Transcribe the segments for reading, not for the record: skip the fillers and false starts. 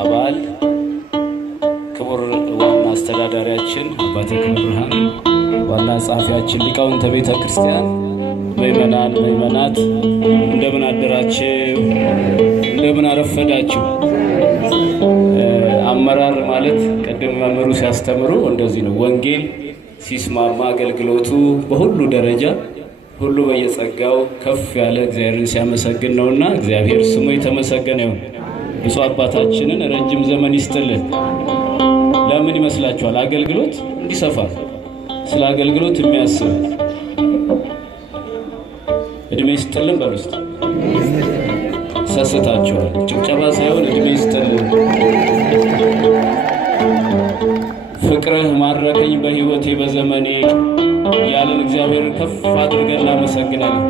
አባል ክቡር ዋና አስተዳዳሪያችን አባ ተክለ ብርሃን፣ ዋና ጸሐፊያችን፣ ሊቃውንተ ቤተ ክርስቲያን፣ ምእመናን ምእመናት እንደምን አደራችሁ? እንደምን አረፈዳችሁ? አመራር ማለት ቅድም መምህሩ ሲያስተምሩ እንደዚህ ነው። ወንጌል ሲስማማ አገልግሎቱ በሁሉ ደረጃ ሁሉ በየጸጋው ከፍ ያለ እግዚአብሔርን ሲያመሰግን ነውና እግዚአብሔር ስሙ የተመሰገነ ይሁን። ብፁዕ አባታችንን ረጅም ዘመን ይስጥልን። ለምን ይመስላችኋል? አገልግሎት እንዲሰፋ ስለ አገልግሎት የሚያስብ እድሜ ይስጥልን በሉ እስቲ። ሰስታችኋል። ጭብጨባ ሳይሆን እድሜ ይስጥልን። ፍቅርህ ማረከኝ በሕይወቴ በዘመኔ ያለን እግዚአብሔር ከፍ አድርገን እናመሰግናለን።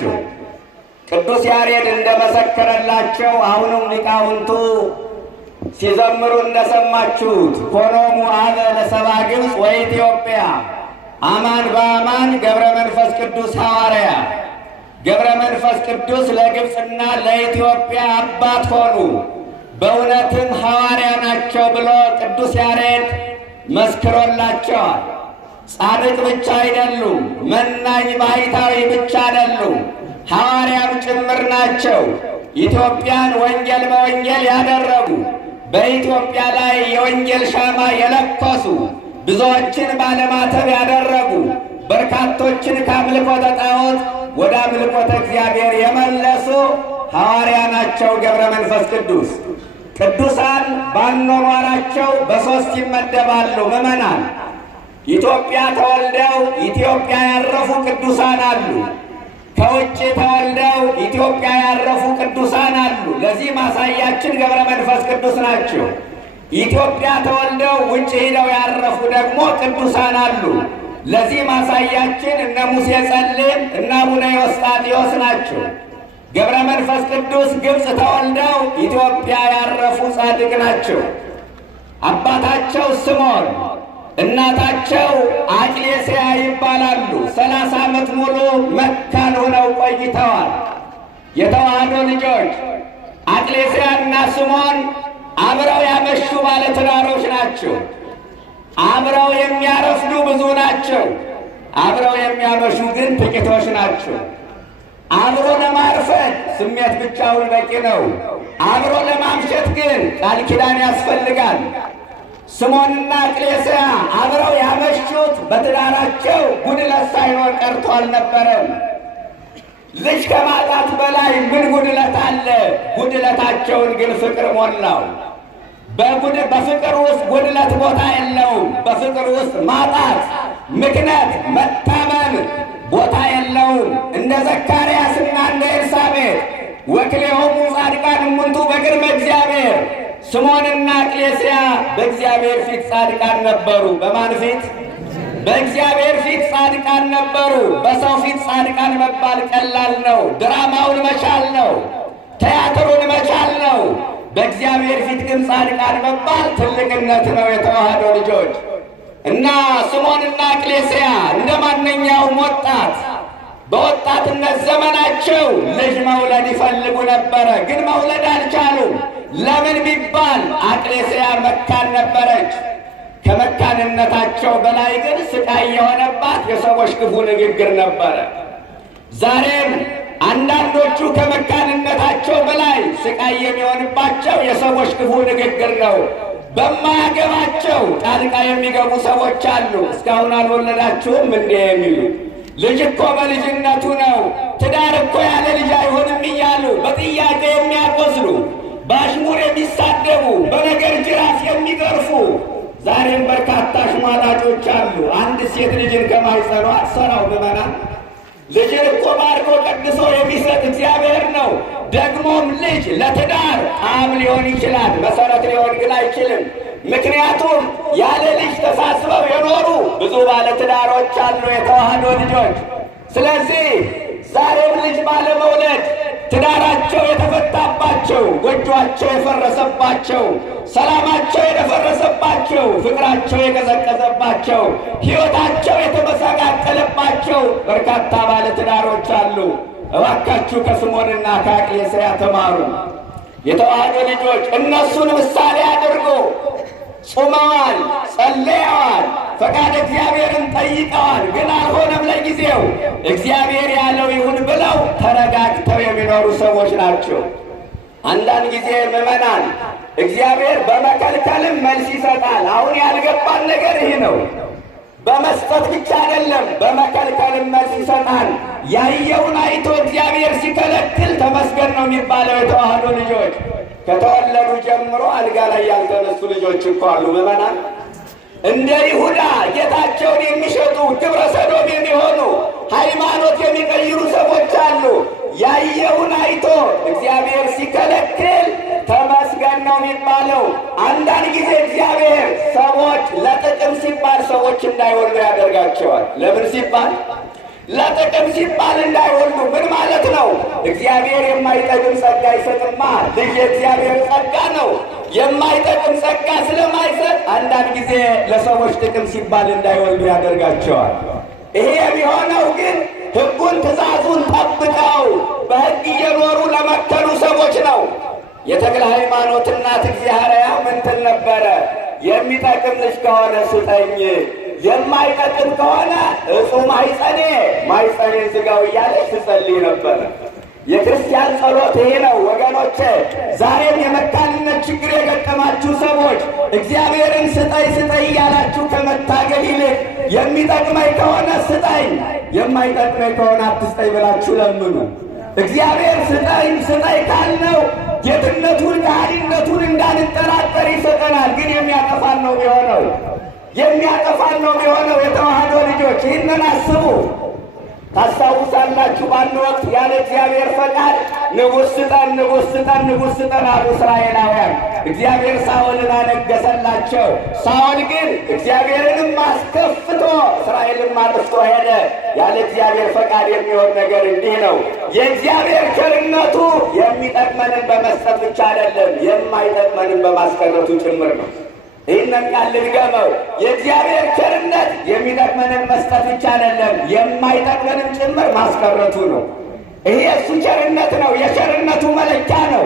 ናቸው። ቅዱስ ያሬድ እንደመሰከረላቸው አሁንም ሊቃውንቱ ሲዘምሩ እንደሰማችሁት ኮኖሙ አበ ለሰብአ ግብፅ ወኢትዮጵያ አማን በአማን ገብረ መንፈስ ቅዱስ ሐዋርያ። ገብረ መንፈስ ቅዱስ ለግብፅና ለኢትዮጵያ አባት ሆኑ፣ በእውነትም ሐዋርያ ናቸው ብሎ ቅዱስ ያሬድ መስክሮላቸዋል። ጻድቅ ብቻ አይደሉም፣ መናኝ ባሕታዊ ብቻ አይደሉም፣ ሐዋርያም ጭምር ናቸው። ኢትዮጵያን ወንጌል በወንጌል ያደረጉ፣ በኢትዮጵያ ላይ የወንጌል ሻማ የለኮሱ፣ ብዙዎችን ባለማተብ ያደረጉ፣ በርካቶችን ከአምልኮተ ጣዖት ወደ አምልኮተ እግዚአብሔር የመለሱ ሐዋርያ ናቸው ገብረ መንፈስ ቅዱስ። ቅዱሳን ባኗኗራቸው በሦስት ይመደባሉ። ምዕመናን ኢትዮጵያ ተወልደው ኢትዮጵያ ያረፉ ቅዱሳን አሉ። ከውጭ ተወልደው ኢትዮጵያ ያረፉ ቅዱሳን አሉ። ለዚህ ማሳያችን ገብረ መንፈስ ቅዱስ ናቸው። ኢትዮጵያ ተወልደው ውጭ ሄደው ያረፉ ደግሞ ቅዱሳን አሉ። ለዚህ ማሳያችን እነ ሙሴ ጸሊም እነ አቡነ ዮስጣቴዎስ ናቸው። ገብረ መንፈስ ቅዱስ ግብፅ ተወልደው ኢትዮጵያ ያረፉ ጻድቅ ናቸው። አባታቸው ስምዖን እናታቸው አቅሌስያ ይባላሉ። 30 ዓመት ሙሉ መካን ሆነው ቆይተዋል። የተዋህዶ ልጆች አቅሌስያና ስምዖን አብረው ያመሹ ባለትዳሮች ናቸው። አብረው የሚያረፍዱ ብዙ ናቸው። አብረው የሚያመሹ ግን ጥቂቶች ናቸው። አብሮ ለማርፈድ ስሜት ብቻውን በቂ ነው። አብሮ ለማምሸት ግን ቃል ኪዳን ያስፈልጋል። ስምዖንና አቅሌስያ አብረው ያመሹት በትዳራቸው ጉድለት ሳይኖር ቀርቶ አልነበረም። ልጅ ከማጣት በላይ ምን ጉድለት አለ? ጉድለታቸውን ግን ፍቅር ሞላው። በፍቅር ውስጥ ጉድለት ቦታ የለውም። በፍቅር ውስጥ ማጣት፣ ምክንያት፣ መታመም ቦታ የለውም። እንደ ዘካርያስና እንደ ኤልሳቤጥ ወክልኤሆሙ ጻድቃን እሙንቱ በቅድመ እግዚአብሔር። ስምዖንና አቅሌስያ በእግዚአብሔር ፊት ጻድቃን ነበሩ። በማን ፊት? በእግዚአብሔር ፊት ጻድቃን ነበሩ። በሰው ፊት ጻድቃን መባል ቀላል ነው። ድራማውን መቻል ነው። ቲያትሩን መቻል ነው። በእግዚአብሔር ፊት ግን ጻድቃን መባል ትልቅነት ነው። የተዋህዶ ልጆች እና ስምዖንና አቅሌስያ እንደ ማንኛውም ወጣት በወጣትነት ዘመናቸው ልጅ መውለድ ይፈልጉ ነበረ፣ ግን መውለድ አልቻሉም። ለምን ቢባል አቅሌስያ መካን ነበረች። ከመካንነታቸው በላይ ግን ስቃይ የሆነባት የሰዎች ክፉ ንግግር ነበረ። ዛሬም አንዳንዶቹ ከመካንነታቸው በላይ ስቃይ የሚሆንባቸው የሰዎች ክፉ ንግግር ነው። በማያገባቸው ጣልቃ የሚገቡ ሰዎች አሉ። እስካሁን አልወለዳችሁም እንዴ የሚሉ፣ ልጅ እኮ በልጅነቱ ነው፣ ትዳር እኮ ያለ ልጅ አይሆንም እያሉ በጥያቄ የሚያቆስሉ፣ በአሽሙር የሚሳደቡ፣ በነገር ጅራፍ የሚገርፉ ዛሬም በርካታ ሽሟጣጮች አሉ። አንድ ሴት ልጅን ከማኅፀኗ አትሰራው። ምዕመናን ልጅን እኮ ባርኮ ቀድሶ የሚሰጥ እግዚአብሔር ነው። ደግሞም ልጅ ለትዳር ጣዕም ሊሆን ይችላል፣ መሰረት ሊሆን ግን አይችልም። ምክንያቱም ያለ ልጅ ተሳስበው የኖሩ ብዙ ባለትዳሮች አሉ፣ የተዋህዶ ልጆች። ስለዚህ ዛሬም ልጅ ባለመውለድ ትዳራቸው የተፈታባቸው፣ ጎጆአቸው የፈረሰባቸው፣ ሰላማቸው የደፈረሰባቸው፣ ፍቅራቸው የቀዘቀዘባቸው፣ ሕይወታቸው የተመሰቃቀለባቸው በርካታ ባለትዳሮች አሉ። እባካችሁ ከስምዖንና ከአቅሌስያ ተማሩ። የተዋህዶ ልጆች እነሱን ምሳሌ አድርጎ ጾመዋል፣ ጸልየዋል፣ ፈቃድ እግዚአብሔርን ጠይቀዋል። ግን አልሆነም ለጊዜው። እግዚአብሔር ያለው ይሁን ብለው ተረጋግተው የሚኖሩ ሰዎች ናቸው። አንዳንድ ጊዜ ምዕመናን እግዚአብሔር በመከልከልም መልስ ይሰጣል። አሁን ያልገባን ነገር ይህ ነው። በመስጠት ብቻ አይደለም፣ በመከልከልም መልስ ይሰጣል። ያየውን አይቶ እግዚአብሔር ሲከለክል ተመስገን ነው የሚባለው። የተዋህዶ ልጆች ከተወለዱ ጀምሮ አልጋ ላይ ያልተነሱ ልጆች እኮ አሉ። ምዕመናን እንደ ይሁዳ ጌታቸውን የሚሸጡ ግብረ ሰዶም የሚሆኑ ሃይማኖት የሚቀይሩ ሰዎች አሉ። ያየውን አይቶ እግዚአብሔር ሲከለክል ተመስገን ነው የሚባለው። አንዳንድ ጊዜ እግዚአብሔር ሰዎች ለጥቅም ሲባል ሰዎች እንዳይወልዱ ያደርጋቸዋል። ለምን ሲባል? ለጥቅም ሲባል እንዳይወልዱ። ምን ማለት ነው? እግዚአብሔር የማይጠቅም ጸጋ ይሰጥማ። ልጅ የእግዚአብሔር ጸጋ ነው። የማይጠቅም ጸጋ ስለማይሰጥ አንዳንድ ጊዜ ለሰዎች ጥቅም ሲባል እንዳይወልዱ ያደርጋቸዋል። ይሄ የሚሆነው ግን ሕጉን ትእዛዙን ጠብቀው በሕግ እየኖሩ ለመከሉ ሰዎች ነው። የተክለ ሃይማኖት እናት እግዚአብሔር ምን ትል ነበረ? የሚጠቅም ልጅ ከሆነ ስጠኝ፣ የማይጠቅም ከሆነ እጹ ማኅፀኔን ዝጋው እያለች ትጸልይ ነበረ። የክርስቲያን ጸሎት ይሄ ነው ወገኖቼ። ዛሬም የመካንነት ችግር የገጠማችሁ ሰዎች እግዚአብሔርን ስጠኝ እያላችሁ ከመታገል ይልቅ የሚጠቅመኝ ከሆነ ስጠኝ፣ የማይጠቅመኝ ከሆነ አትስጠኝ ብላችሁ ለምኑ። እግዚአብሔር ስጠኝ ካልነው ጌትነቱን ከሃዲነቱን እንዳንጠራጠር ይሰጠናል። ግን የሚያጠፋን ነው የሚሆነው። የተዋህዶ ልጆች ይህንን አስቡ። ታስታውሳላችሁ፣ በአንድ ወቅት ያለ እግዚአብሔር ፈቃድ ንጉሥ ስጠን አሉ እስራኤላውያን። እግዚአብሔር ሳኦልን አነገሰላቸው። ሳኦል ግን እግዚአብሔርንም አስከፍቶ እስራኤልን አጥፍቶ ሄደ። ያለ እግዚአብሔር ፈቃድ የሚሆን ነገር እንዲህ ነው። የእግዚአብሔር ቸርነቱ የሚጠቅመንን በመስጠት ብቻ አይደለም፣ የማይጠቅመንን በማስቀረቱ ጭምር ነው። ይህንን ቃል ልድገመው። የእግዚአብሔር ቸርነት የሚጠቅመንን መስጠት ብቻ አይደለም፣ የማይጠቅመንን ጭምር ማስቀረቱ ነው። ይሄ እሱ ቸርነት ነው፣ የቸርነቱ መለኪያ ነው።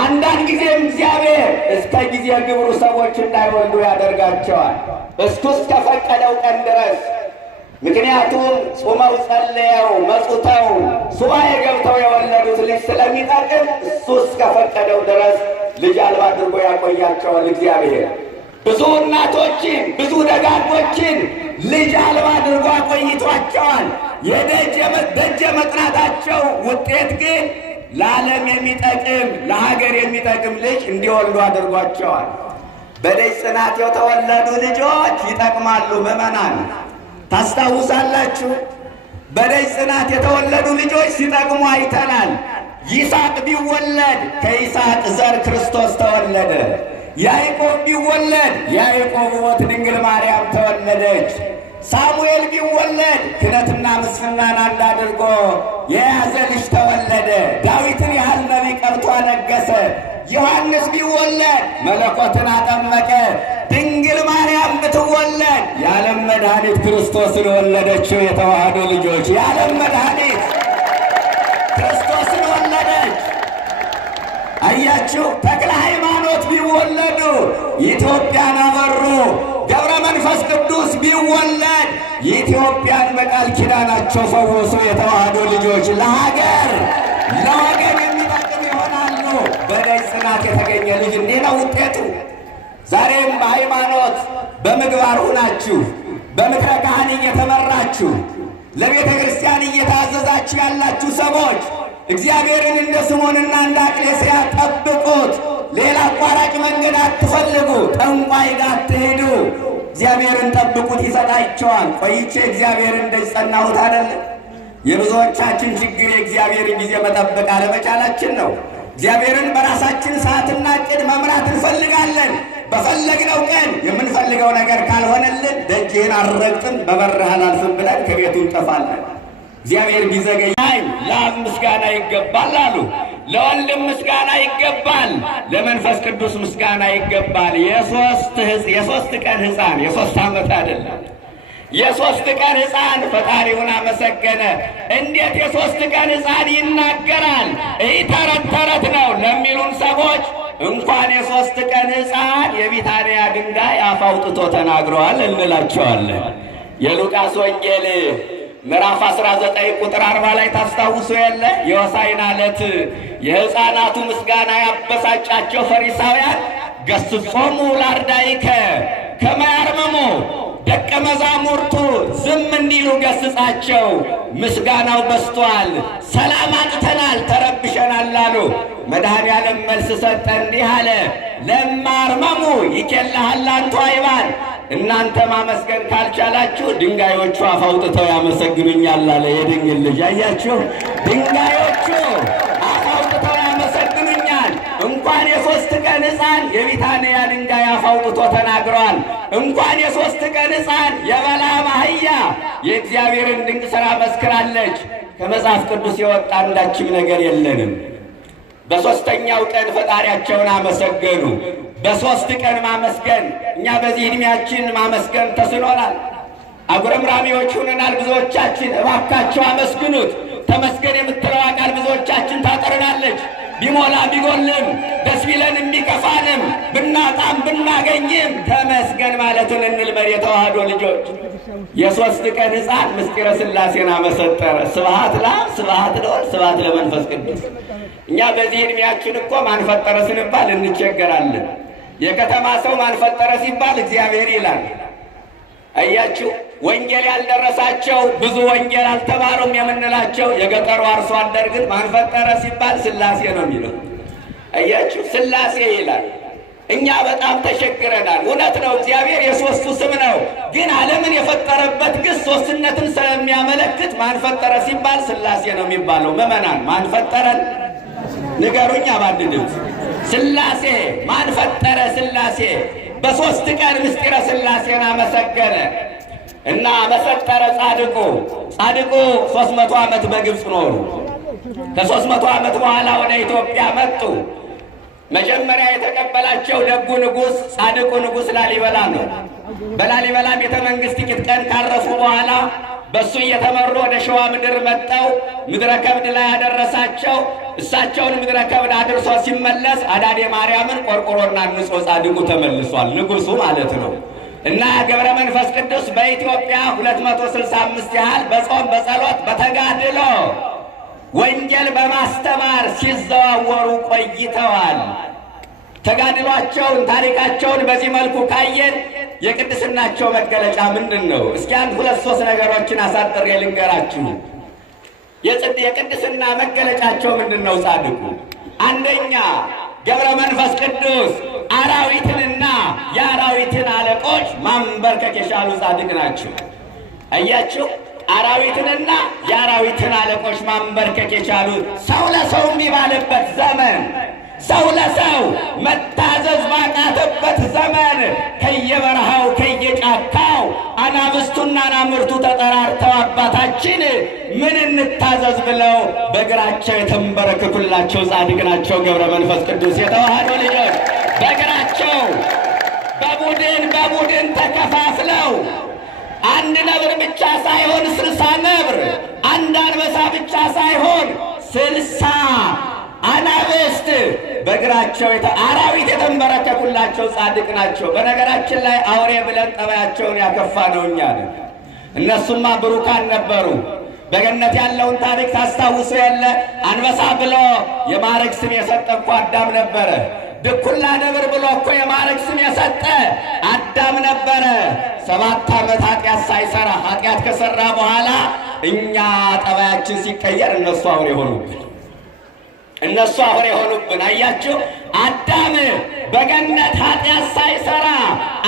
አንዳንድ ጊዜም እግዚአብሔር እስከ ጊዜ ግብሩ ሰዎች እንዳይወልዱ ያደርጋቸዋል፣ እሱ እስከፈቀደው ቀን ድረስ። ምክንያቱም ጾመው ጸልየው መጽውተው ሱባኤ ገብተው የወለዱት ልጅ ስለሚጠቅም እሱ እስከፈቀደው ድረስ ልጅ አልባ አድርጎ ያቆያቸዋል እግዚአብሔር። ብዙ እናቶችን ብዙ ደጋጎችን ልጅ አልባ አድርጎ አቆይቷቸዋል። የደጀ መጥናታቸው ውጤት ግን ለዓለም የሚጠቅም ለሀገር የሚጠቅም ልጅ እንዲወልዱ አድርጓቸዋል። በደጅ ጽናት የተወለዱ ልጆች ይጠቅማሉ። ምዕመናን ታስታውሳላችሁ። በደጅ ጽናት የተወለዱ ልጆች ሲጠቅሙ አይተናል። ይስሐቅ ቢወለድ ከይስሐቅ ዘር ክርስቶስ ተወለደ። ያዕቆብ ቢወለድ የያዕቆብ ሞት ድንግል ማርያም ተወለደች። ሳሙኤል ቢወለድ ክህነትና ምስፍናን አንድ አድርጎ የያዘ ልጅ ተወለደ። ዳዊትን ያህል ነቢይ ቀብቶ አነገሰ። ዮሐንስ ቢወለድ መለኮትን አጠመቀ። ድንግል ማርያም ብትወለድ የዓለም መድኃኒት ክርስቶስን ወለደችው። የተዋህዶ ልጆች የዓለም መድኃኒት ክርስቶስን ወለደች። አያችሁ፣ ተክለ ሃይማኖት ቢወለዱ ኢትዮጵያን አበሩ። ገብረ መንፈስ ቅዱስ ቢወለድ የኢትዮጵያን በቃል ኪዳናቸው ፈወሱ። የተዋህዶ ልጆች ለሀገር ለወገን የሚጠቅም ይሆናሉ። በደጅ ጽናት የተገኘ ልጅ እንዲህ ነው ውጤቱ። ዛሬም በሃይማኖት በምግባር ሁናችሁ በምክረ ካህን እየተመራችሁ ለቤተ ክርስቲያን እየታዘዛችሁ ያላችሁ ሰዎች እግዚአብሔርን እንደ ስምዖንና እንደ አቅሌስያ ጠብቁት። ሌላ አቋራጭ መንገድ አትፈልጉ። ጠንቋይ ጋር አትሄዱ። እግዚአብሔርን ጠብቁት፣ ይሰጣቸዋል። ቆይቼ እግዚአብሔርን እንደዚህ ጸናሁት አይደለም። የብዙዎቻችን ችግር የእግዚአብሔርን ጊዜ መጠበቅ አለመቻላችን ነው። እግዚአብሔርን በራሳችን ሰዓትና ዕቅድ መምራት እንፈልጋለን። በፈለግነው ቀን የምንፈልገው ነገር ካልሆነልን ደጅህን አልረግጥም በበርህ አላልፍም ብለን ከቤቱ እንጠፋለን። እግዚአብሔር ቢዘገይ ለአብ ምስጋና ይገባል አሉ። ለወልድም ምስጋና ይገባል፣ ለመንፈስ ቅዱስ ምስጋና ይገባል። የሶስት ቀን ሕፃን የ3 ዓመት አይደለም፣ የ3 ቀን ሕፃን ፈጣሪውን አመሰገነ። እንዴት የ3 ቀን ሕፃን ይናገራል? ይህ ተረት ነው ለሚሉን ሰዎች እንኳን የ3 ቀን ሕፃን የቢታንያ ድንጋይ አፍ አውጥቶ ተናግረዋል እንላቸዋለን። የሉቃስ ወንጌል ምዕራፍ 19 ቁጥር 40 ላይ ታስታውሱ የለ የሆሳዕና ዕለት የሕፃናቱ ምስጋና ያበሳጫቸው ፈሪሳውያን ገሥጾሙ ለአርዳኢከ ከመ ያርምሙ፣ ደቀ መዛሙርቱ ዝም እንዲሉ ገሥጻቸው፣ ምስጋናው በስቷል፣ ሰላም አጥተናል፣ ተረብሸናል አሉ። መድኃኔዓለም መልስ ሰጠ፣ እንዲህ አለ፣ ለማርመሙ ይኬልሃል አንቱ አይባን፣ እናንተ ማመስገን ካልቻላችሁ ድንጋዮቹ አፍ አውጥተው ያመሰግኑኛል አለ የድንግል ልጅ። አያችሁ፣ ድንጋዮቹ አፍ አውጥተው ያመሰግኑኛል። እንኳን የ3 ቀን ሕፃን የቢታንያ ድንጋይ አፍ አውጥቶ ተናግሯል። እንኳን የ3 ቀን ሕፃን የበለዓም አህያ የእግዚአብሔርን ድንቅ ሥራ መስክራለች። ከመጽሐፍ ቅዱስ የወጣ አንዳችም ነገር የለንም። በሦስተኛው ቀን ፈጣሪያቸውን አመሰገኑ። በ3 ቀን ማመስገን እኛ በዚህ ዕድሜያችን ማመስገን ተስኖናል። አጉረምራሚዎች ሆነናል ብዙዎቻችን። እባካቸው አመስግኑት። ተመስገን የምትለው ቃል ብዙዎቻችን ታጠርናለች። ቢሞላ ቢጎልም ደስ ቢለንም ቢከፋንም ብናጣም ብናገኝም ተመስገን ማለትን እንልመድ። የተዋህዶ ልጆች የ3 ቀን ሕፃን ምስጢረ ሥላሴን አመሰጠረ። ስብሐት ለአብ ስብሐት ለወልድ ስብሐት ለመንፈስ ቅዱስ። እኛ በዚህ ዕድሜያችን እኮ ማንፈጠረ ስንባል እንቸገራለን። የከተማ ሰው ማንፈጠረ ሲባል እግዚአብሔር ይላል። አያችሁ፣ ወንጌል ያልደረሳቸው ብዙ ወንጌል አልተማሩም የምንላቸው የገጠሩ አርሶ አደር ግን ማንፈጠረ ሲባል ሥላሴ ነው የሚለው። አያችሁ፣ ሥላሴ ይላል። እኛ በጣም ተቸግረናል። እውነት ነው፣ እግዚአብሔር የ3ቱ ስም ነው። ግን ዓለምን የፈጠረበት ግን ሦስትነትን ስለሚያመለክት ማንፈጠረ ሲባል ሥላሴ ነው የሚባለው። ምዕመናን ማንፈጠረን ንገሩኛ ባንድ ድምፅ። ሥላሴ ማንፈጠረ ሥላሴ በ3 ቀን ምስጢረ ሥላሴን አመሰገነ እና መሰጠረ። ጻድቁ 300 ዓመት በግብፅ ኖሩ። ከ300 ዓመት በኋላ ወደ ኢትዮጵያ መጡ። መጀመሪያ የተቀበላቸው ደጉ ንጉሥ ጻድቁ ንጉሥ ላሊበላ ነው። በላሊበላ ቤተ መንግሥት ጥቂት ቀን ካረፉ በኋላ በእሱ እየተመሩ ወደ ሸዋ ምድር መጠው ምድረ ከብድ ላይ ያደረሳቸው። እሳቸውን ምድረ ከብድ አድርሶ ሲመለስ አዳዴ ማርያምን ቆርቆሮና ንጾ ጻድቁ ተመልሷል። ንጉሡ ማለት ነው። እና ገብረ መንፈስ ቅዱስ በኢትዮጵያ 265 ያህል በጾም በጸሎት በተጋድሎ ወንጌል በማስተማር ሲዘዋወሩ ቆይተዋል። ተጋድሏቸውን ታሪካቸውን በዚህ መልኩ ካየን የቅድስናቸው መገለጫ ምንድን ነው? እስኪ 2-3 ነገሮችን አሳጥሬ ልንገራችሁ። የቅድስና መገለጫቸው ምንድን ነው? ጻድቁ አንደኛ ገብረ መንፈስ ቅዱስ አራዊትንና የአራዊትን አለቆች ማንበርከክ የቻሉ ጻድቅ ናቸው። አያችሁ፣ አራዊትንና የአራዊትን አለቆች ማንበርከክ የቻሉ ሰው ለሰው ባለበት ዘመን፣ ሰው ለሰው መታዘዝ ባቃተበት ዘመን ከየበረሃው ከየጫካው አናብስቱና አናምርቱ ተጠራርተው አባታችን ምን እንታዘዝ ብለው በእግራቸው የተንበረከኩላቸው ጻድቅ ናቸው። ገብረ መንፈስ ቅዱስ የተዋህዶ ልጆች በእግራቸው በቡድን ተከፋፍለው አንድ ነብር ብቻ ሳይሆን 60 ነብር፣ አንድ አንበሳ ብቻ ሳይሆን 60 አናብስት በእግራቸው አራዊት የተንበረከኩላቸው ጻድቅ ናቸው። በነገራችን ላይ አውሬ ብለን ጠባያቸውን ያከፋ ነው እኛ ነን። እነሱማ ብሩካን ነበሩ። በገነት ያለውን ታሪክ ታስታውሱ የለ? አንበሳ ብሎ የማዕረግ ስም የሰጠ እኮ አዳም ነበረ። ድኩላ ነብር ብሎ እኮ የማዕረግ ስም የሰጠ አዳም ነበረ። 7 ዓመት ኃጢአት ሳይሰራ ኃጢአት ከሰራ በኋላ እኛ ጠባያችን ሲቀየር እነሱ አውሬ ሆኑብን። አያችሁ፣ አዳም በገነት ኃጢአት ሳይሰራ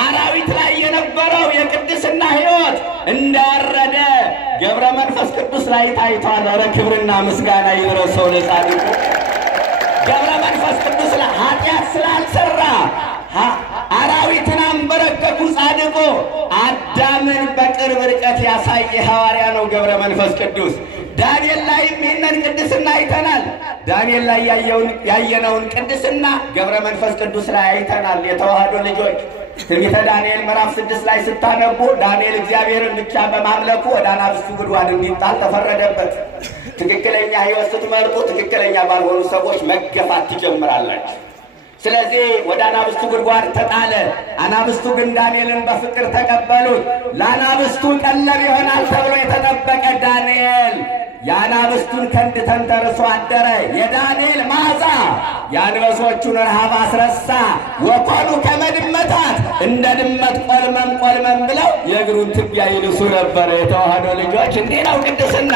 አራዊት ላይ የነበረው የቅድስና ሕይወት እንደወረደ ገብረ መንፈስ ቅዱስ ላይ ታይቷል። ኧረ ክብርና ምስጋና ይድረሰው ለጻድቁ። ገብረ መንፈስ ቅዱስ ኃጢአት ስላልሰራ አራዊትን አንበረከኩ። ጻድቁ አዳምን በቅርብ ርቀት ያሳየ ሐዋርያ ነው ገብረ መንፈስ ቅዱስ። ዳንኤል ላይም ይህንን ቅድስና አይተናል። ዳንኤል ላይ ያየነውን ቅድስና ገብረ መንፈስ ቅዱስ ላይ አይተናል። የተዋህዶ ልጆች ትንቢተ ዳንኤል ምዕራፍ 6 ላይ ስታነቡ ዳንኤል እግዚአብሔርን ብቻ በማምለኩ ወደ አናብስቱ ጉድጓድ እንዲጣል ተፈረደበት። ትክክለኛ ሕይወት ስትመርጡ ትክክለኛ ባልሆኑ ሰዎች መገፋት ትጀምራላችሁ። ስለዚህ ወደ አናብስቱ ጉድጓድ ተጣለ። አናብስቱ ግን ዳንኤልን በፍቅር ተቀበሉት። ለአናብስቱ ቀለብ ይሆናል ተብሎ የተጠበቀ ዳንኤል የአናብስቱን ክንድ ተንተርሶ አደረ። የዳንኤል መዓዛ የአንበሶቹን ረሃብ አስረሳ። ወኮኑ ከመድመታት እንደ ድመት ቆልመም ብለው የእግሩን ትቢያ ይልሱ ነበረ። የተዋህዶ ልጆች እንዲህ ነው ቅድስና፣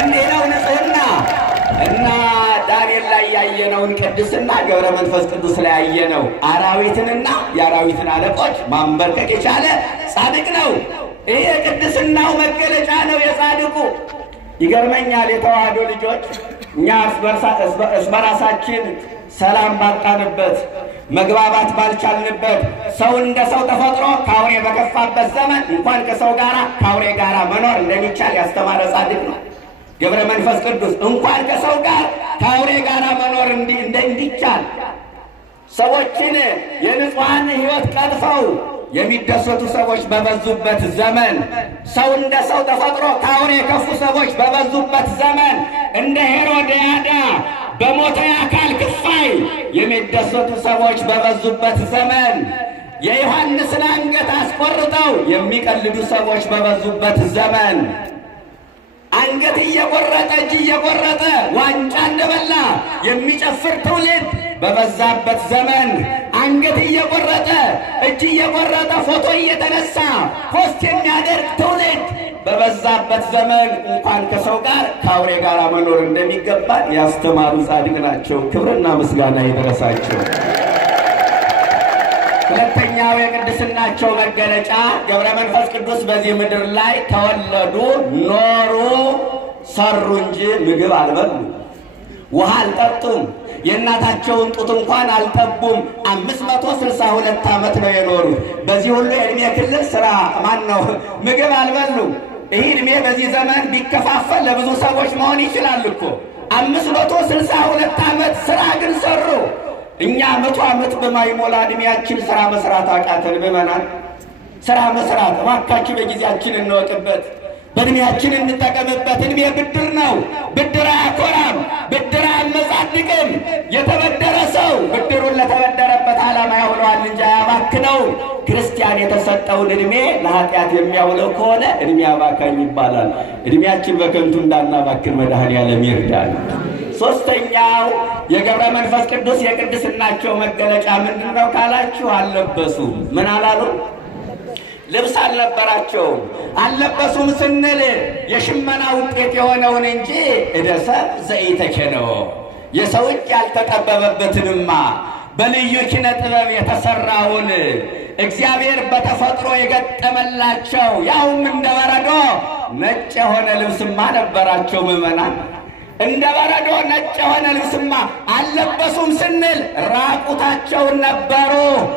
እንዲህ ነው ንጽሕና። እና ዳንኤል ላይ ያየነውን ቅድስና ገብረ መንፈስ ቅዱስ ላይ ያየነው አራዊትንና የአራዊትን አለቆች ማንበርከክ የቻለ ጻድቅ ነው። ይህ የቅድስናው መገለጫ ነው የጻድቁ። ይገርመኛል የተዋህዶ ልጆች፣ እኛ እርስ በራሳችን ሰላም ባጣንበት፣ መግባባት ባልቻልንበት ሰው እንደ ሰው ተፈጥሮ ከአውሬ በከፋበት ዘመን እንኳን ከሰው ጋር ከአውሬ ጋር መኖር እንደሚቻል ያስተማረ ጻድቅ ነው ገብረ መንፈስ ቅዱስ። እንኳን ከሰው ጋር ከአውሬ ጋር መኖር እንዲቻል ሰዎችን የንጹሐን ሕይወት ቀጥፈው የሚደሰቱ ሰዎች በበዙበት ዘመን፣ ሰው እንደ ሰው ተፈጥሮ ከአውሬ የከፉ ሰዎች በበዙበት ዘመን፣ እንደ ሄሮድያዳ በሞተ የአካል ክፋይ የሚደሰቱ ሰዎች በበዙበት ዘመን፣ የዮሐንስን አንገት አስቆርጠው የሚቀልዱ ሰዎች በበዙበት ዘመን፣ አንገት እየቆረጠ እጅ እየቆረጠ ዋንጫ እንደበላ የሚጨፍር ትውልድ በበዛበት ዘመን፣ አንገት እየቆረጠ እጅ እየቆረጠ ፎቶ እየተነሳ ፖስት የሚያደርግ ትውልድ በበዛበት ዘመን እንኳን ከሰው ጋር ከአውሬ ጋር መኖር እንደሚገባ ያስተማሩ ጻድቅ ናቸው። ክብርና ምስጋና ይድረሳቸው። ሁለተኛው የቅድስናቸው መገለጫ ገብረ መንፈስ ቅዱስ በዚህ ምድር ላይ ተወለዱ፣ ኖሩ፣ ሰሩ እንጂ ምግብ አልበሉ፣ ውሃ አልጠጡም፣ የእናታቸውን ጡት እንኳን አልጠቡም። 562 ዓመት ነው የኖሩት። በዚህ ሁሉ የዕድሜ ክልል ስራ ምግብ አልበሉም። ይህ ዕድሜ በዚህ ዘመን ቢከፋፈል ለብዙ ሰዎች መሆን ይችላል እኮ። 562 ዓመት ስራ ግን ሰሩ። እኛ 100 ዓመት በማይሞላ ዕድሜያችን ስራ መስራት አቃተን። ምዕመናን ስራ መስራት እባካችሁ በጊዜያችን እንወቅበት፣ በዕድሜያችን እንጠቀምበት። ዕድሜ ብድር ነው። ብድር አያኮራም፣ ብድር አያመጻድቅም። የተበደረ ሰው ብድሩን ለተበደረበት ዓላማ ያውለዋል እንጂ አያባክነው። ክርስቲያን የተሰጠውን ዕድሜ ለኃጢአት የሚያውለው ከሆነ ዕድሜ አባካኝ ይባላል። ዕድሜያችን በከንቱ እንዳናባክን መድኃኔዓለም ይርዳል። ሶስተኛው የገብረ መንፈስ ቅዱስ የቅድስናቸው መገለጫ ምንድን ነው ካላችሁ፣ አልለበሱ። ምን አላሉ? ልብስ አልነበራቸውም። አልለበሱም ስንል የሽመና ውጤት የሆነውን እንጂ እደሰብ ዘኢተኬነዎ የሰው እጅ ያልተጠበበበትንማ በልዩ ኪነ ጥበብ የተሰራውን እግዚአብሔር በተፈጥሮ የገጠመላቸው ያውም እንደ በረዶ ነጭ የሆነ ልብስማ ነበራቸው። ምዕመናን እንደ በረዶ ነጭ የሆነ ልብስማ አልለበሱም ስንል ራቁታቸውን ነበሩ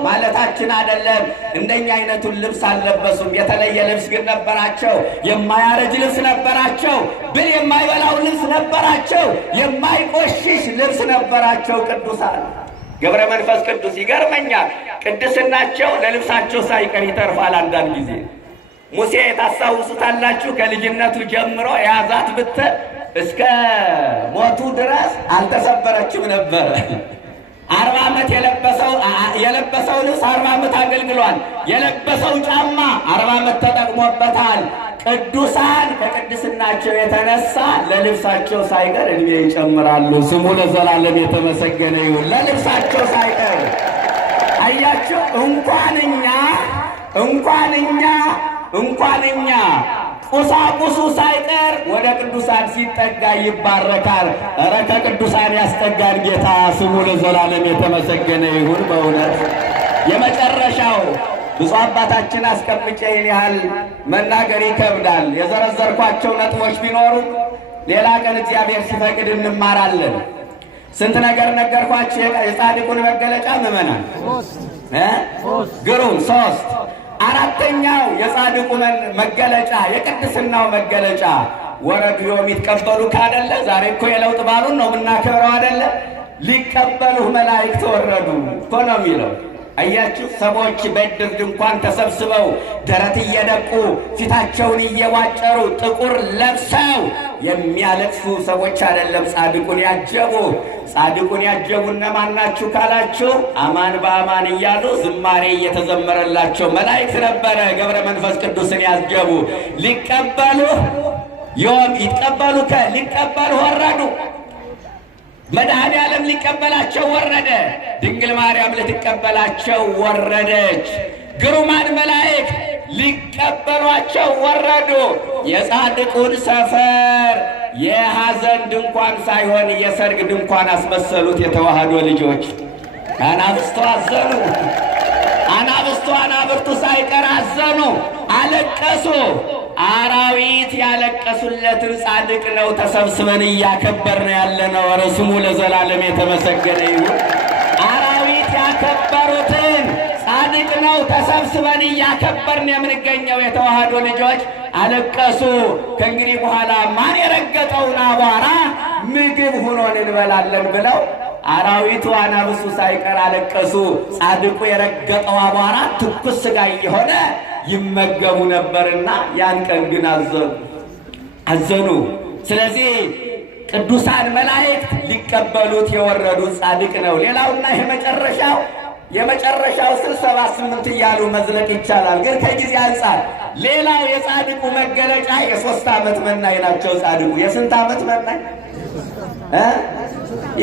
ማለታችን አይደለም። እንደኛ አይነቱን ልብስ አልለበሱም። የተለየ ልብስ ግን ነበራቸው። የማያረጅ ልብስ ነበራቸው። ብል የማይበላው ልብስ ነበራቸው። የማይቆሽሽ ልብስ ነበራቸው። ቅዱሳን ገብረ መንፈስ ቅዱስ ይገርመኛል። ቅድስናቸው ለልብሳቸው ሳይቀር ይተርፋል። አንዳንድ ጊዜ ሙሴ ታስታውሱታላችሁ። ከልጅነቱ ጀምሮ የያዛት ብትር እስከ ሞቱ ድረስ አልተሰበረችም ነበር። 40 ዓመት የለበሰው ልብስ 40 ዓመት አገልግሏል። የለበሰው ጫማ 40 ዓመት ተጠቅሞበታል። ቅዱሳን ከቅድስናቸው የተነሳ ለልብሳቸው ሳይቀር ዕድሜ ይጨምራሉ። ስሙ ለዘላለም የተመሰገነ ይሁን። ለልብሳቸው ሳይቀር አያቸው። እንኳን እኛ ቁሳቁሱ ሳይቀር ወደ ቅዱሳን ሲጠጋ ይባረካል። ኧረ ከቅዱሳን ያስጠጋን ጌታ ስሙ ለዘላለም የተመሰገነ ይሁን። በእውነት የመጨረሻው ብፁዕ አባታችን አስቀምጬ ይህን ያህል መናገር ይከብዳል። የዘረዘርኳቸው ነጥቦች ቢኖሩ ሌላ ቀን እግዚአብሔር ሲፈቅድ እንማራለን። ስንት ነገር ነገርኳቸው። የጻድቁን መገለጫ ምዕመናን ግሩም 3። አራተኛው የጻድቁ መገለጫ የቅድስናው መገለጫ ወረዱ የሚትቀበሉ ካደለ ዛሬ እኮ የለውጥ በዓሉን ነው የምናከብረው አደለ? ሊቀበሉህ መላእክት ወረዱ እኮ ነው የሚለው። አያችሁ፣ ሰዎች በዕድር ድንኳን ተሰብስበው ደረት እየደቁ ፊታቸውን እየዋጨሩ ጥቁር ለብሰው የሚያለቅሱ ሰዎች አይደለም ጻድቁን ያጀቡ። ጻድቁን ያጀቡ እነማን ናችሁ ካላችሁ፣ አማን በአማን እያሉ ዝማሬ እየተዘመረላቸው መላእክት ነበረ ገብረ መንፈስ ቅዱስን ያጀቡ። ሊቀበሉ ወረዱ። መድኃኔዓለም ሊቀበላቸው ወረደ። ድንግል ማርያም ልትቀበላቸው ወረደች። ግሩማን መላእክት ሊቀበሏቸው ወረዱ። የጻድቁን ሰፈር የሐዘን ድንኳን ሳይሆን የሰርግ ድንኳን አስመሰሉት። የተዋህዶ ልጆች አናብስቱ አዘኑ። አናብርቱ ሳይቀር አዘኑ፣ አለቀሱ። አራዊት ያለቀሱለትን ጻድቅ ነው ተሰብስበን እያከበርን ያለነው። ኧረ ስሙ ለዘላለም የተመሰገነ ይሁን። አራዊት መላእክት ያከበሩትን ጻድቅ ነው ተሰብስበን እያከበርን የምንገኘው የተዋህዶ ልጆች አለቀሱ። ከእንግዲህ በኋላ ማን የረገጠውን አቧራ ምግብ ሆኖን እንበላለን ብለው አራዊቱ አናብስቱ ሳይቀር አለቀሱ። ጻድቁ የረገጠው አቧራ ትኩስ ሥጋ እየሆነ ይመገቡ ነበርና ያን ቀን ግን አዘኑ። ስለዚህ ቅዱሳን መላእክት ሊቀበሉት የወረዱት ጻድቅ ነው። ሌላውና የመጨረሻው 68 እያሉ መዝለቅ ይቻላል፣ ግን ከጊዜ አንጻር ሌላው የጻድቁ መገለጫ የ3 ዓመት መናኝ ናቸው። ጻድቁ የስንት ዓመት መናኝ?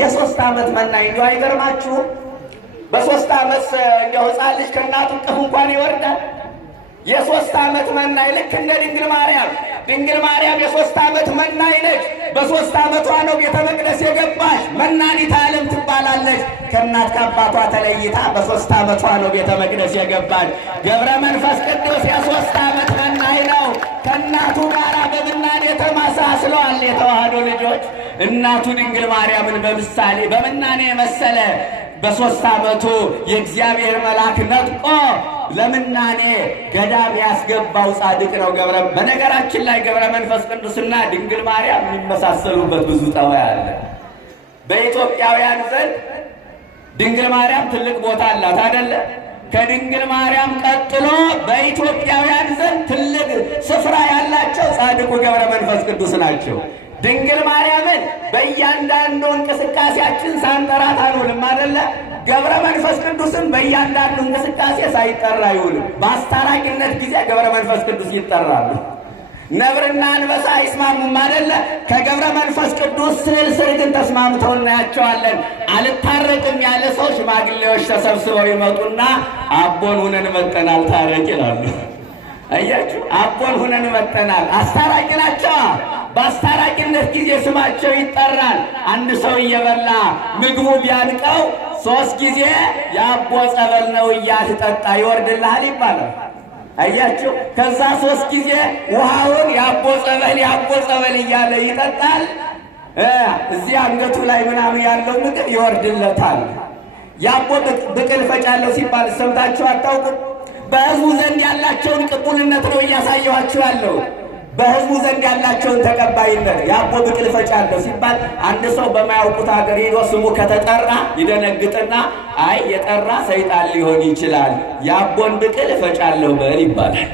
የ3 ዓመት መናኝ። እንደው አይገርማችሁም? በ3 ዓመት እንደው ሕፃን ልጅ ከእናቱ እቅፍ እንኳን ይወርዳል። የ3 ዓመት መናኝ ልክ እንደ ድንግል ማርያም። ድንግል ማርያም የ3 ዓመት መናኝ ነች። በ3 ዓመቷ ነው ቤተ መቅደስ የገባች። መናኒተ ዓለም ትባላለች። ከእናት ከአባቷ ተለይታ በ3 ዓመቷ ነው ቤተ መቅደስ የገባች። ገብረ መንፈስ ቅዱስ የ3 ዓመት መናኝ ነው። ከእናቱ ጋር በምናኔ ተመሳስለዋል። የተዋህዶ ልጆች እናቱ ድንግል ማርያምን በምሳሌ በምናኔ መሰለ። በ3 ዓመቱ የእግዚአብሔር መልአክ ነጥቆ ለምናኔ ገዳም ያስገባው ጻድቅ ነው ገብረ። በነገራችን ላይ ገብረ መንፈስ ቅዱስና ድንግል ማርያም የሚመሳሰሉበት ብዙ ጠባይ አለ። በኢትዮጵያውያን ዘንድ ድንግል ማርያም ትልቅ ቦታ አላት አይደለ? ከድንግል ማርያም ቀጥሎ በኢትዮጵያውያን ዘንድ ትልቅ ስፍራ ያላቸው ጻድቁ ገብረ መንፈስ ቅዱስ ናቸው። ድንግል ማርያምን በእያንዳንዱ እንቅስቃሴያችን ሳንጠራት አንውልም አይደለ? ገብረ መንፈስ ቅዱስን በእያንዳንዱ እንቅስቃሴ ሳይጠራ አይውልም። በአስታራቂነት ጊዜ ገብረ መንፈስ ቅዱስ ይጠራሉ። ነብርና አንበሳ አይስማሙም አይደለ? ከገብረ መንፈስ ቅዱስ ስዕል ስር ግን ተስማምተው እናያቸዋለን። አልታረቅም ያለ ሰው ሽማግሌዎች ተሰብስበው ይመጡና አቦን ሁነን መጠናል ታረቅ ይላሉ። አያችሁ፣ አቦን ሁነን መጠናል። አስታራቂ ናቸው። በአስታራቂነት ጊዜ ስማቸው ይጠራል። አንድ ሰው እየበላ ምግቡ ቢያንቀው 3 ጊዜ የአቦ ጸበል ነው እያትጠጣ ይወርድልሃል ይባላል። አያችሁ፣ ከዛ 3 ጊዜ ውሃውን የአቦ ጸበል እያለ ይጠጣል። እዚህ አንገቱ ላይ ምናምን ያለው ምግብ ይወርድለታል። የአቦ ብቅል ፈጫለሁ ሲባል ሰምታችሁ አታውቁም? በሕዝቡ ዘንድ ያላቸውን ቅቡልነት ነው እያሳየኋችሁ ያለው። በሕዝቡ ዘንድ ያላቸውን ተቀባይነት የአቦ ብቅል ፈጫለሁ ሲባል አንድ ሰው በማያውቁት ሀገር ሄዶ ስሙ ከተጠራ ይደነግጥና አይ የጠራ ሰይጣን ሊሆን ይችላል፣ የአቦን ብቅል ፈጫለሁ በል ይባላል።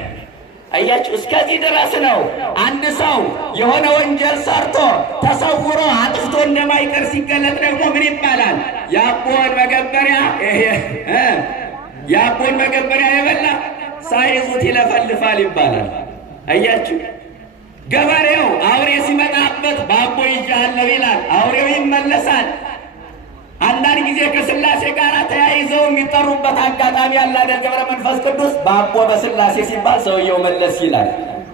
አያችሁ፣ እስከዚህ ድረስ ነው። አንድ ሰው የሆነ ወንጀል ሰርቶ ተሰውሮ አጥፍቶ እንደማይቀር ሲገለጥ ደግሞ ምን ይባላል? የአቦን መገበሪያ የበላ ሳይዙት ይለፈልፋል ይባላል። አያችሁ፣ ገበሬው አውሬ ሲመጣበት በአቦ ይዤሃለሁ ይላል። አውሬው ይመለሳል። አንዳንድ ጊዜ ከሥላሴ ጋር ተያይዘው የሚጠሩበት አጋጣሚ ያለ ገብረ መንፈስ ቅዱስ በአቦ በሥላሴ ሲባል ሰውየው መለስ ይላል።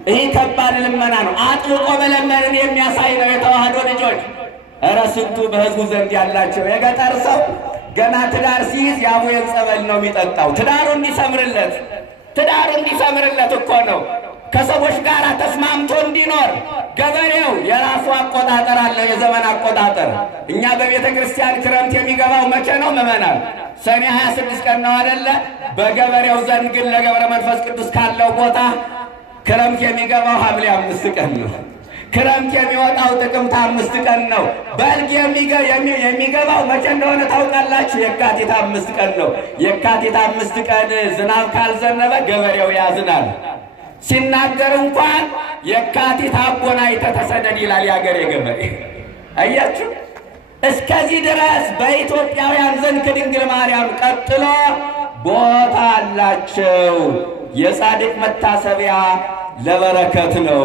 ይህ ከባድ ልመና ነው። አጥብቆ መለመንን የሚያሳይ ነው። የተዋህዶ ልጆች እረ ስንቱ በሕዝቡ ዘንድ ያላቸው የገጠር ሰው ገና ትዳር ሲይዝ የአቡዬን ጸበል ነው የሚጠጣው። ትዳሩ እንዲሰምርለት እኮ ነው። ከሰዎች ጋር ተስማምቶ እንዲኖር። ገበሬው የራሱ አቆጣጠር አለ፣ የዘመን አቆጣጠር። እኛ በቤተ ክርስቲያን ክረምት የሚገባው መቼ ነው? ምዕመናን ሰኔ 26 ቀን ነው አይደለ? በገበሬው ዘንድ ግን ለገብረ መንፈስ ቅዱስ ካለው ቦታ ክረምት የሚገባው ሐምሌ 5 ቀን ነው። ክረምት የሚወጣው ጥቅምት 5 ቀን ነው። በልግ የሚገባው መቼ እንደሆነ ታውቃላችሁ? የካቲት 5 ቀን ነው። የካቲት 5 ቀን ዝናብ ካልዘነበ ገበሬው ያዝናል። ሲናገር እንኳን የካቲት አቦን አይተህ ተሰደድ ይላል ያገሬ ገበሬ። አያችሁ፣ እስከዚህ ድረስ በኢትዮጵያውያን ዘንድ ከድንግል ማርያም ቀጥሎ ቦታ አላቸው። የጻድቅ መታሰቢያ ለበረከት ነው።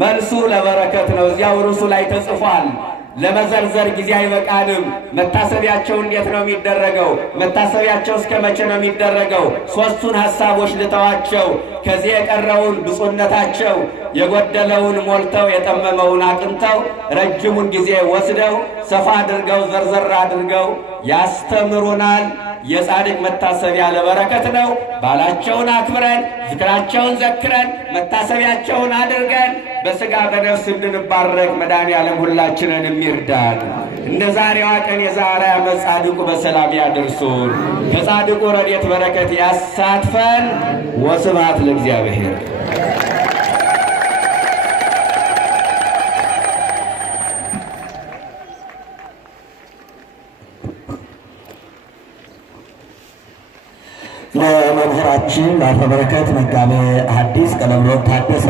መልሱ ለበረከት ነው። እዚያው ርዕሱ ላይ ተጽፏል። ለመዘርዘር ጊዜ አይበቃንም። መታሰቢያቸው እንዴት ነው የሚደረገው? መታሰቢያቸው እስከ መቼ ነው የሚደረገው? 3ቱን ሐሳቦች ልተዋቸው። ከዚህ የቀረውን ብፁዕነታቸው የጎደለውን ሞልተው የጠመመውን አቅንተው ረጅሙን ጊዜ ወስደው ሰፋ አድርገው ዘርዘር አድርገው ያስተምሩናል፣ የጻድቅ መታሰቢያ ለበረከት ነው። ባላቸውን አክብረን ዝክራቸውን ዘክረን መታሰቢያቸውን አድርገን በሥጋ በነፍስ እንድንባረክ መድኃኔዓለም ሁላችንን የሚርዳን። እንደ ዛሬዋ ቀን የዛሬ ዓመት ጻድቁ በሰላም ያደርሱን፣ ከጻድቁ ረድኤት በረከት ያሳትፈን። ወስብሐት ለእግዚአብሔር። ለመምህራችን ለአፈ በረከት መጋቤ ሐዲስ ቀለምወርቅ ታደሰ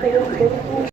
Gracias.